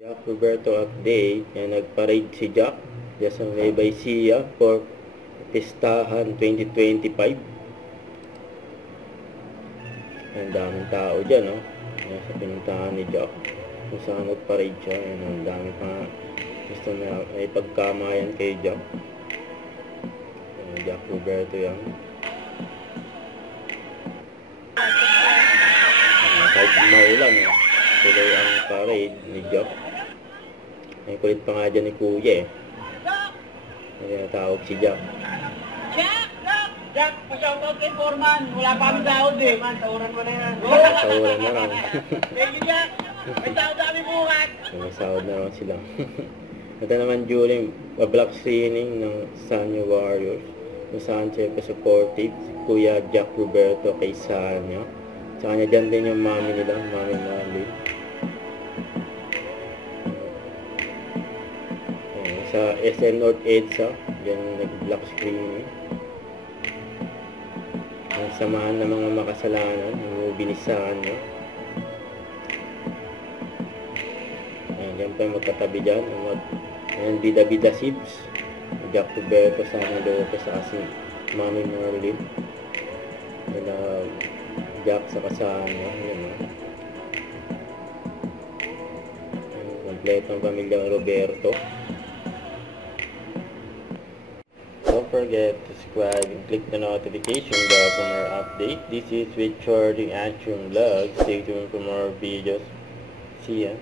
Jack Roberto update na nagparade si Jack dyan sa Nueva Ecija for Pistahan 2025. Ang daming tao dyan, no? Yan sa pinuntahan ni Jack. Kung saan nagparade siya, yan, ang dami pa gusto na may pagkamayan kay Jack. Jack Roberto yan. Kahit maulan, no? Tuloy ang parade ni Jack. Ay kulit pa nga dyan ni Kuya eh. Ay tawag si Jack. Jack, pa-shoutout kay Foreman. Wala pa kami sahod eh. Man, sahuran mo na yan. Sahuran na lang. Thank you, Jack. May sahod na kami bukas. May sahod na lang sila. Ito naman during black screening ng Sanyo Warriors. Kung saan siyempre supportive si Kuya Jack Roberto kay Sanyo. Sa kanya dyan din yung mami nila, Mami Marlene. Sa SM North EDSA, dyan nag-black screening. Ang samahan ng mga makasalanan, ang binisahan nyo. Ayan, dyan pa yung magkatabi dyan. Ayan, bida-bida sibs. Jack Roberto, Sanyo Lopez, sa kasi Mami Marlene. Ayan, Jack sa kasama. Ayan, kompletong pamilya Roberto. Don't forget to subscribe and click the notification bell for more updates. This is with Charging Action Vlog. Stay tuned for more videos. See ya.